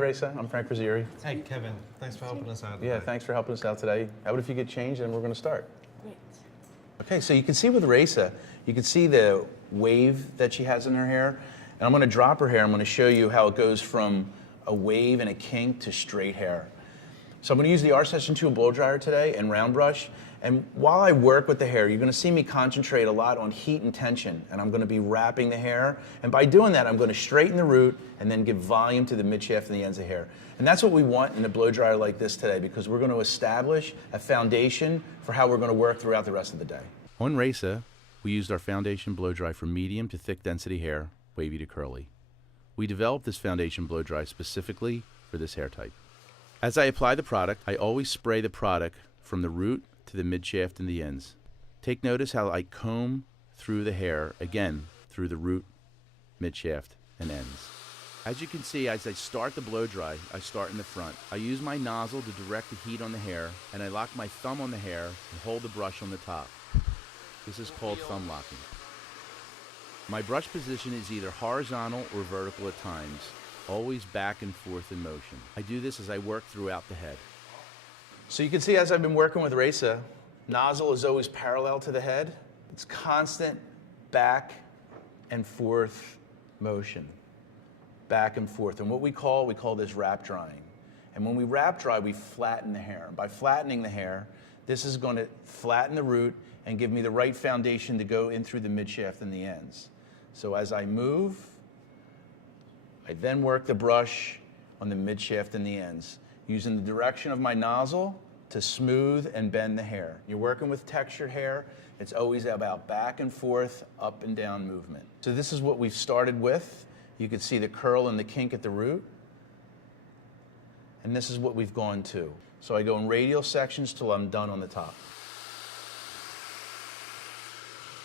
Resa. I'm Frank Rosieri. Hey, Kevin. Thanks for helping us out today. Yeah, thanks for helping us out today. How about if you get changed and we're going to start? Great. Okay, so you can see with Resa, you can see the wave that she has in her hair. And I'm going to drop her hair. I'm going to show you how it goes from a wave and a kink to straight hair. So I'm going to use the Rsession 2 blow dryer today and round brush. And while I work with the hair, you're going to see me concentrate a lot on heat and tension. And I'm going to be wrapping the hair. And by doing that, I'm going to straighten the root and then give volume to the midshaft and the ends of hair. And that's what we want in a blow dryer like this today, because we're going to establish a foundation for how we're going to work throughout the rest of the day. On Resa, we used our foundation blow dry for medium to thick density hair, wavy to curly. We developed this foundation blow dry specifically for this hair type. As I apply the product, I always spray the product from the root to the midshaft and the ends. Take notice how I comb through the hair, again, through the root, midshaft, and ends. As you can see, as I start the blow dry, I start in the front. I use my nozzle to direct the heat on the hair, and I lock my thumb on the hair and hold the brush on the top. This is called thumb locking. My brush position is either horizontal or vertical at times, always back and forth in motion. I do this as I work throughout the head. So you can see as I've been working with Resa, nozzle is always parallel to the head. It's constant back and forth motion, back and forth. And what we call this wrap drying. And when we wrap dry, we flatten the hair. And by flattening the hair, this is going to flatten the root and give me the right foundation to go in through the midshaft and the ends. So as I move, I then work the brush on the midshaft and the ends, using the direction of my nozzle to smooth and bend the hair. You're working with textured hair. It's always about back and forth, up and down movement. So this is what we've started with. You can see the curl and the kink at the root. And this is what we've gone to. So I go in radial sections till I'm done on the top.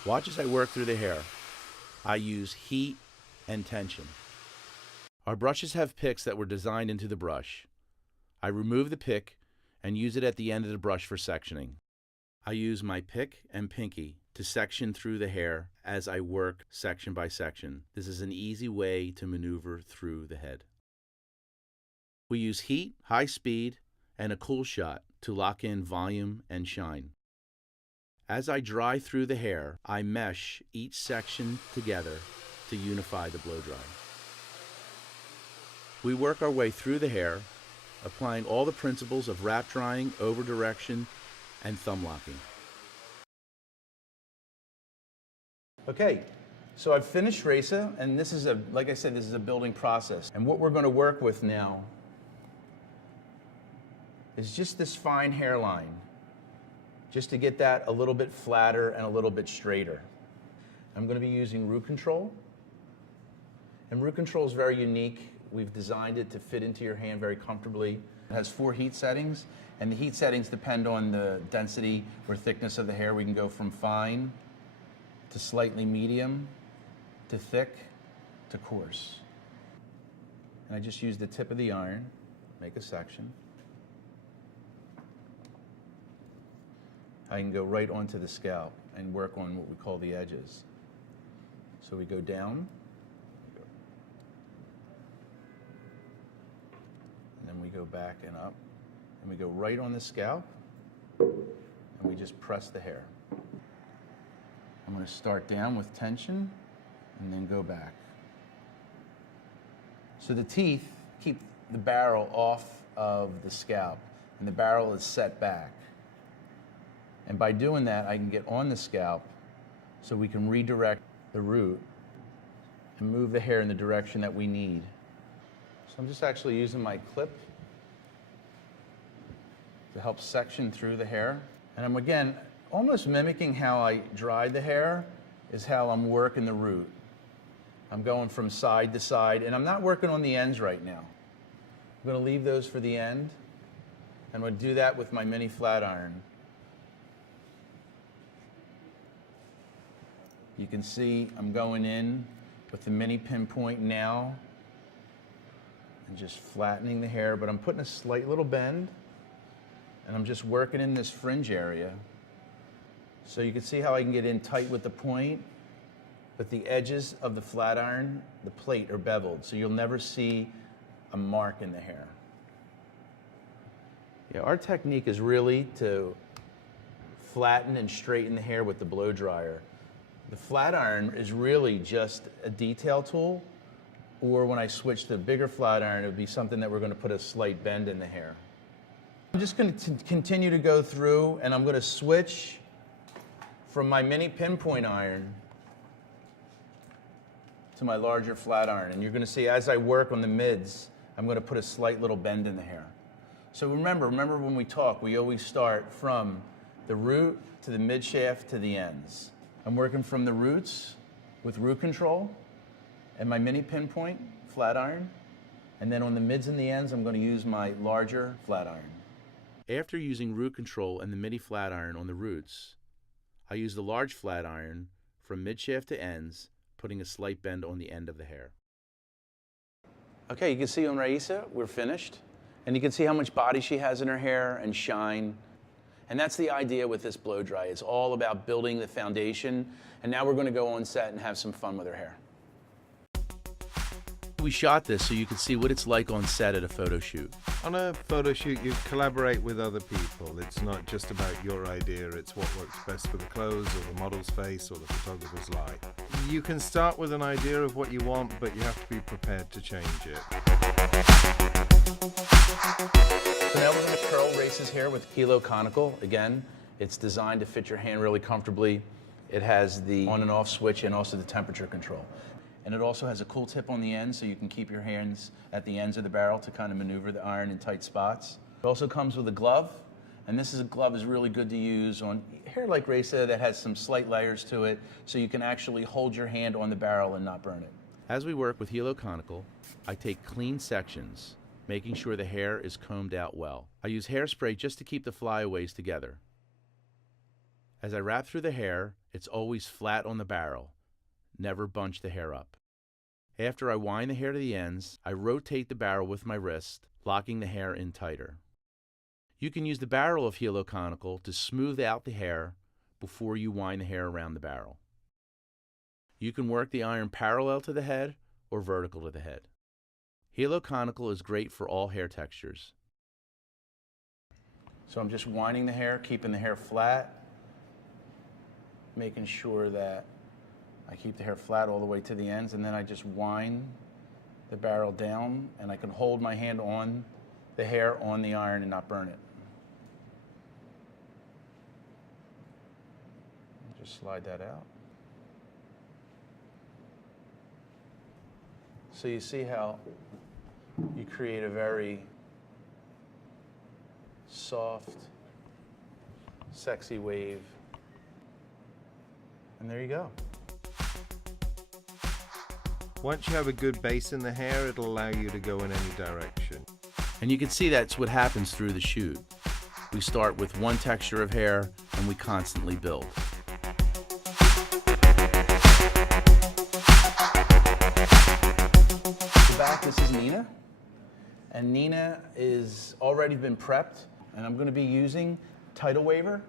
Watch as I work through the hair. I use heat and tension. Our brushes have picks that were designed into the brush. I remove the pick and use it at the end of the brush for sectioning. I use my pick and pinky to section through the hair as I work section by section. This is an easy way to maneuver through the head. We use heat, high speed, and a cool shot to lock in volume and shine. As I dry through the hair, I mesh each section together to unify the blow dry. We work our way through the hair, applying all the principles of wrap drying, over direction, and thumb locking. Okay, so I've finished Resa, and this is like I said, this is a building process. And what we're going to work with now is just this fine hairline, just to get that a little bit flatter and a little bit straighter. I'm going to be using root control. And root control is very unique. We've designed it to fit into your hand very comfortably. It has 4 heat settings, and the heat settings depend on the density or thickness of the hair. We can go from fine to slightly medium to thick to coarse. And I just use the tip of the iron, make a section. I can go right onto the scalp and work on what we call the edges. So we go down, and then we go back and up, and we go right on the scalp, and we just press the hair. I'm going to start down with tension and then go back. So the teeth keep the barrel off of the scalp, and the barrel is set back. And by doing that, I can get on the scalp so we can redirect the root and move the hair in the direction that we need. So I'm just actually using my clip to help section through the hair. And I'm, again, almost mimicking how I dried the hair is how I'm working the root. I'm going from side to side, and I'm not working on the ends right now. I'm going to leave those for the end. I'm going to do that with my mini flat iron. You can see I'm going in with the mini pinpoint now and just flattening the hair, but I'm putting a slight little bend, and I'm just working in this fringe area. So you can see how I can get in tight with the point, but the edges of the flat iron, the plate, are beveled, so you'll never see a mark in the hair. Yeah, our technique is really to flatten and straighten the hair with the blow dryer. The flat iron is really just a detail tool, or when I switch to a bigger flat iron, it would be something that we're going to put a slight bend in the hair. I'm just going to continue to go through, and I'm going to switch from my mini pinpoint iron to my larger flat iron. And you're going to see as I work on the mids, I'm going to put a slight little bend in the hair. So remember when we talk, we always start from the root to the mid shaft to the ends. I'm working from the roots with root control and my mini pinpoint flat iron. And then on the mids and the ends, I'm going to use my larger flat iron. After using root control and the mini flat iron on the roots, I use the large flat iron from mid shaft to ends, putting a slight bend on the end of the hair. Okay, you can see on Raisa, we're finished. And you can see how much body she has in her hair and shine. And that's the idea with this blow dry. It's all about building the foundation. And now we're going to go on set and have some fun with her hair. We shot this so you can see what it's like on set at a photo shoot. On a photo shoot, you collaborate with other people. It's not just about your idea, it's what works best for the clothes or the model's face or the photographer's light. You can start with an idea of what you want, but you have to be prepared to change it. So now we're going to curl Race's hair with Kilo Conical. Again, it's designed to fit your hand really comfortably. It has the on and off switch and also the temperature control. And it also has a cool tip on the end so you can keep your hands at the ends of the barrel to kind of maneuver the iron in tight spots. It also comes with a glove, and this glove is really good to use on hair like Resa that has some slight layers to it, so you can actually hold your hand on the barrel and not burn it. As we work with Hilo Conical, I take clean sections, making sure the hair is combed out well. I use hairspray just to keep the flyaways together. As I wrap through the hair, it's always flat on the barrel. Never bunch the hair up. After I wind the hair to the ends, I rotate the barrel with my wrist, locking the hair in tighter. You can use the barrel of Hilo Conical to smooth out the hair before you wind the hair around the barrel. You can work the iron parallel to the head or vertical to the head. Hilo Conical is great for all hair textures. So I'm just winding the hair, keeping the hair flat, making sure that I keep the hair flat all the way to the ends, and then I just wind the barrel down, and I can hold my hand on the hair on the iron and not burn it. Just slide that out. So you see how you create a very soft, sexy wave. And there you go. Once you have a good base in the hair, it'll allow you to go in any direction. And you can see that's what happens through the shoot. We start with one texture of hair and we constantly build. So back, this is Nina. And Nina is already been prepped, and I'm going to be using Tidal Waver.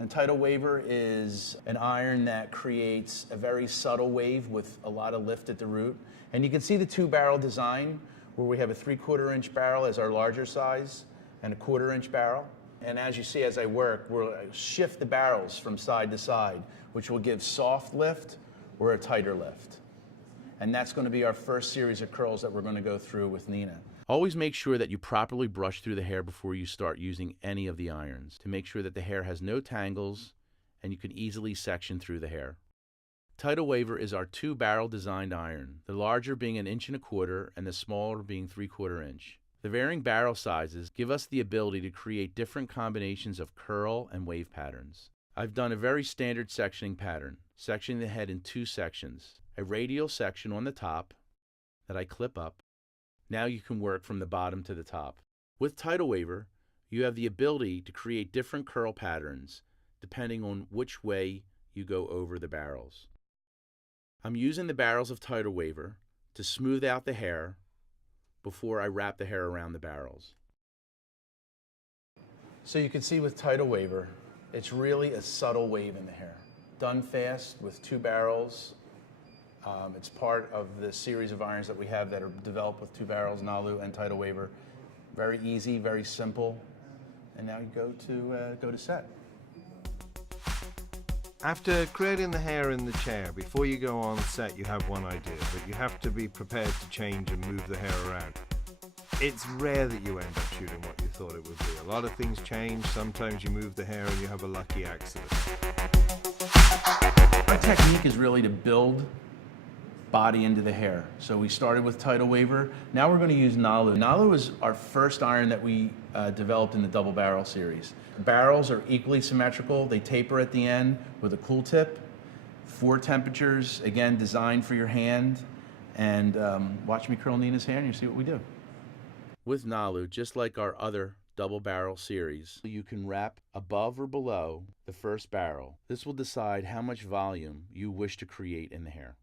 And Tidal Waver is an iron that creates a very subtle wave with a lot of lift at the root. And you can see the two-barrel design where we have a 3/4 inch barrel as our larger size and a 1/4 inch barrel. And as you see as I work, we'll shift the barrels from side to side, which will give soft lift or a tighter lift. And that's going to be our first series of curls that we're going to go through with Nina. Always make sure that you properly brush through the hair before you start using any of the irons to make sure that the hair has no tangles and you can easily section through the hair. Tidal Waver is our two-barrel designed iron, the larger being 1 1/4 inch and the smaller being 3/4 inch. The varying barrel sizes give us the ability to create different combinations of curl and wave patterns. I've done a very standard sectioning pattern, sectioning the head in 2 sections, a radial section on the top that I clip up. Now you can work from the bottom to the top. With Tidal Waver, you have the ability to create different curl patterns depending on which way you go over the barrels. I'm using the barrels of Tidal Waver to smooth out the hair before I wrap the hair around the barrels. So you can see with Tidal Waver, it's really a subtle wave in the hair. Done fast with 2 barrels It's part of the series of irons that we have that are developed with 2 barrels, Nalu and tidal waver. Very easy, very simple. And now you go to set. After creating the hair in the chair, before you go on set, you have one idea, but you have to be prepared to change and move the hair around. It's rare that you end up shooting what you thought it would be. A lot of things change. Sometimes you move the hair and you have a lucky accident. Our technique is really to build body into the hair. So we started with tidal waver. Now we're going to use Nalu. Nalu is our first iron that we developed in the double barrel series. Barrels are equally symmetrical. They taper at the end with a cool tip. 4 temperatures, again, designed for your hand. And watch me curl Nina's hair and you see what we do. With Nalu, just like our other double barrel series, you can wrap above or below the first barrel. This will decide how much volume you wish to create in the hair.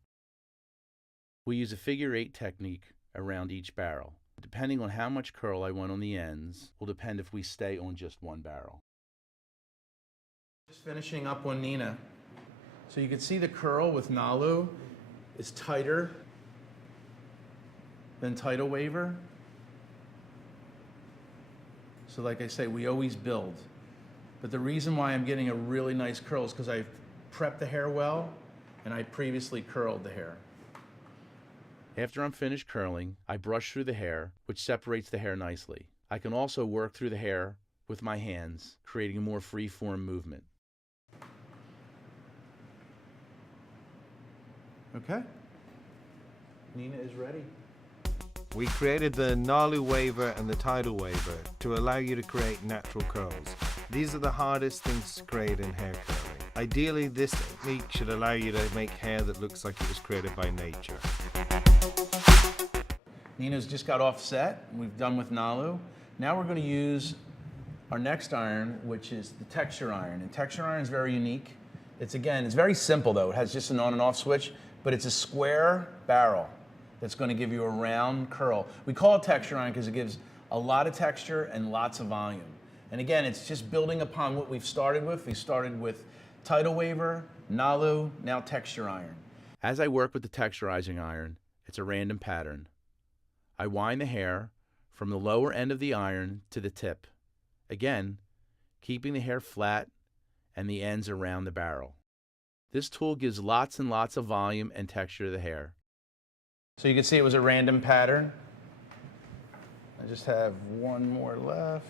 We use a figure 8 technique around each barrel. Depending on how much curl I want on the ends will depend if we stay on just one barrel. Just finishing up on Nina. So you can see the curl with Nalu is tighter than tidal waver. So like I say, we always build. But the reason why I'm getting a really nice curl is because I've prepped the hair well and I previously curled the hair. After I'm finished curling, I brush through the hair, which separates the hair nicely. I can also work through the hair with my hands, creating a more free-form movement. Okay. Nina is ready. We created the Nalu waver and the tidal waver to allow you to create natural curls. These are the hardest things to create in hair curling. Ideally, this technique should allow you to make hair that looks like it was created by nature. Nina's just got off set. We've done with Nalu. Now we're going to use our next iron, which is the texture iron. And texture iron is very unique. It's very simple though. It has just an on and off switch, but it's a square barrel that's going to give you a round curl. We call it texture iron because it gives a lot of texture and lots of volume. And again, it's just building upon what we've started with. We started with tidal waver, Nalu, now texture iron. As I work with the texturizing iron, it's a random pattern. I wind the hair from the lower end of the iron to the tip. Again, keeping the hair flat and the ends around the barrel. This tool gives lots and lots of volume and texture to the hair. So you can see it was a random pattern. I just have one more left.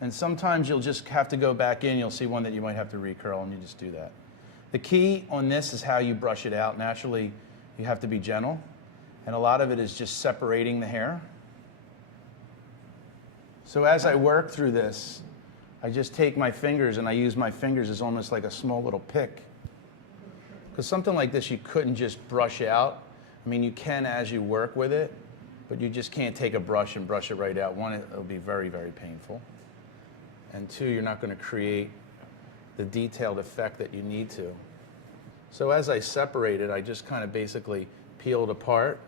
And sometimes you'll just have to go back in. You'll see one that you might have to recurl, and you just do that. The key on this is how you brush it out. Naturally, you have to be gentle. And a lot of it is just separating the hair. So as I work through this, I just take my fingers and I use my fingers as almost like a small little pick. Because something like this you couldn't just brush out. I mean, you can as you work with it, but you just can't take a brush and brush it right out. One, it'll be very, very painful. And 2, you're not going to create the detailed effect that you need to. So as I separate it, I just kind of basically peel it apart.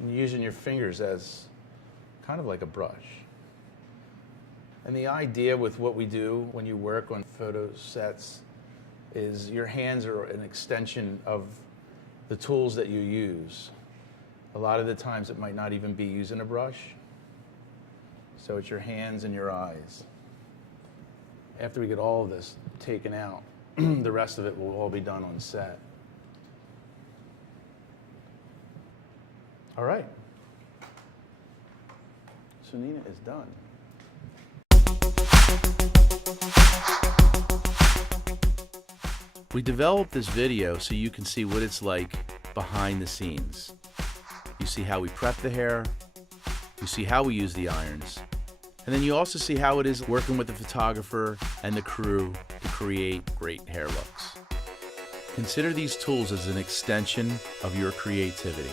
And using your fingers as kind of like a brush. And the idea with what we do when you work on photo sets is your hands are an extension of the tools that you use. A lot of the times it might not even be using a brush. So it's your hands and your eyes. After we get all of this taken out, the rest of it will all be done on set. All right. So Nina is done. We developed this video so you can see what it's like behind the scenes. You see how we prep the hair, you see how we use the irons, and then you also see how it is working with the photographer and the crew to create great hair looks. Consider these tools as an extension of your creativity.